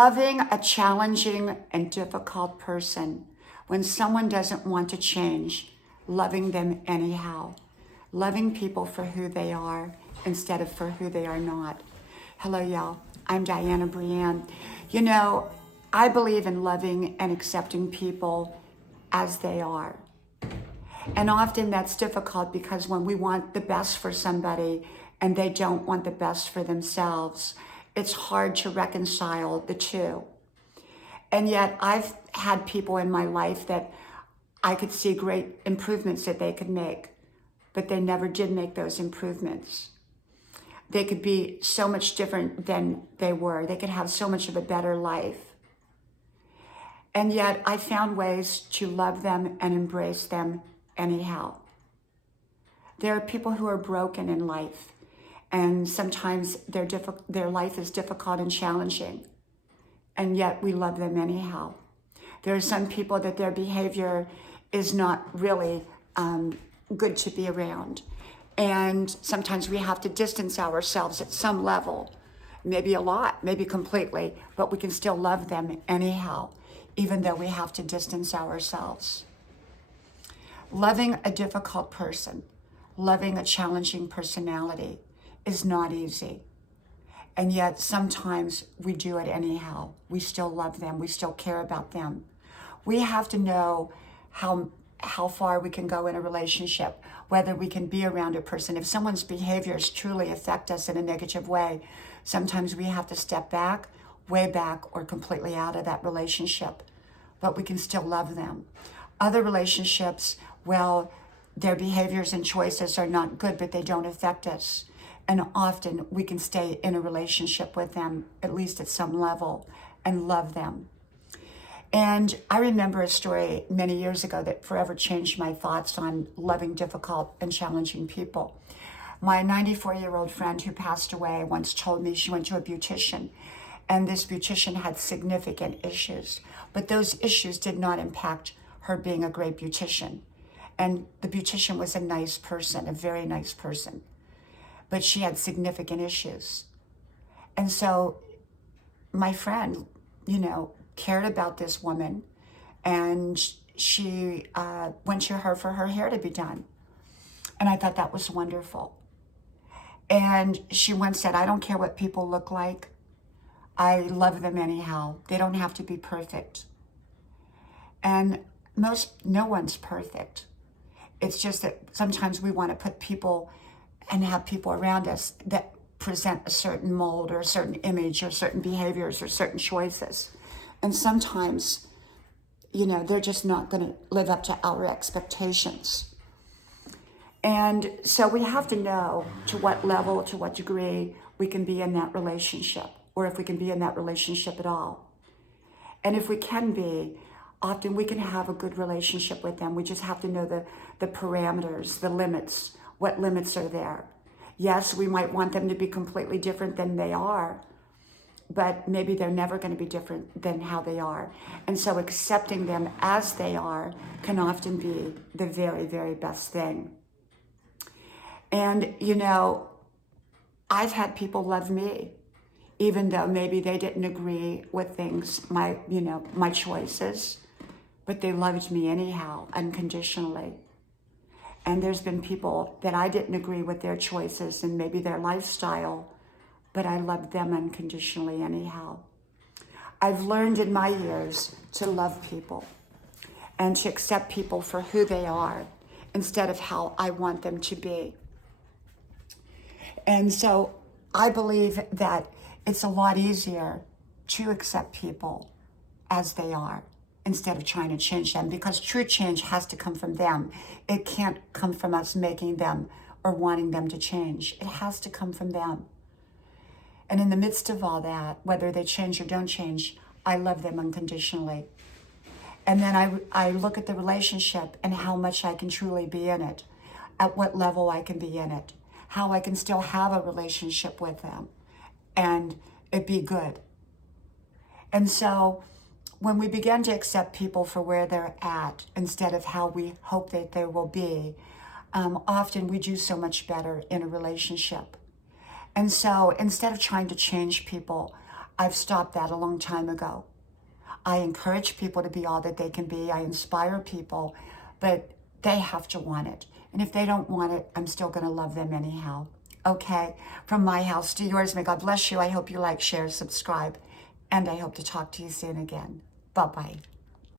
Loving a challenging and difficult person. When someone doesn't want to change, loving them anyhow. Loving people for who they are instead of for who they are not. Hello, y'all. I'm Diana Brienne. You know, I believe in loving and accepting people as they are. And often that's difficult because when we want the best for somebody and they don't want the best for themselves, it's hard to reconcile the two. And yet I've had people in my life that I could see great improvements that they could make, but they never did make those improvements. They could be so much different than they were. They could have so much of a better life. And yet I found ways to love them and embrace them anyhow. There are people who are broken in life, and sometimes their life is difficult and challenging, and yet we love them anyhow. There are some people that their behavior is not really good to be around, and sometimes we have to distance ourselves at some level, maybe a lot, maybe completely, but we can still love them anyhow, even though we have to distance ourselves. Loving a difficult person, loving a challenging personality is not easy. And yet sometimes we do it anyhow. We still love them. We still care about them. We have to know how far we can go in a relationship, whether we can be around a person. If someone's behaviors truly affect us in a negative way, sometimes we have to step back, way back, or completely out of that relationship. But we can still love them. Other relationships, well, their behaviors and choices are not good, but they don't affect us. And often we can stay in a relationship with them, at least at some level, and love them. And I remember a story many years ago that forever changed my thoughts on loving difficult and challenging people. My 94-year-old friend who passed away once told me she went to a beautician, and this beautician had significant issues, but those issues did not impact her being a great beautician. And the beautician was a nice person, a very nice person, but she had significant issues. And so my friend, cared about this woman, and she went to her for her hair to be done. And I thought that was wonderful. And she once said, I don't care what people look like. I love them anyhow. They don't have to be perfect. And no one's perfect. It's just that sometimes we want to put people and have people around us that present a certain mold or a certain image or certain behaviors or certain choices. And sometimes, they're just not going to live up to our expectations. And so we have to know to what level, to what degree we can be in that relationship, or if we can be in that relationship at all. And if we can be, often we can have a good relationship with them. We just have to know the parameters, the limits, what limits are there. Yes, we might want them to be completely different than they are, but maybe they're never going to be different than how they are. And so accepting them as they are can often be the very, very best thing. And, I've had people love me, even though maybe they didn't agree with things, my choices, but they loved me anyhow, unconditionally. And there's been people that I didn't agree with their choices and maybe their lifestyle, but I loved them unconditionally anyhow. I've learned in my years to love people and to accept people for who they are instead of how I want them to be. And so I believe that it's a lot easier to accept people as they are instead of trying to change them, because true change has to come from them. It can't come from us making them or wanting them to change. It has to come from them. And in the midst of all that, whether they change or don't change, I love them unconditionally. And then I look at the relationship and how much I can truly be in it, at what level I can be in it, how I can still have a relationship with them and it be good. And so when we begin to accept people for where they're at instead of how we hope that they will be, often we do so much better in a relationship. And so instead of trying to change people, I've stopped that a long time ago. I encourage people to be all that they can be. I inspire people, but they have to want it. And if they don't want it, I'm still going to love them anyhow. Okay? From my house to yours, may God bless you. I hope you like, share, subscribe, and I hope to talk to you soon again. Bye-bye.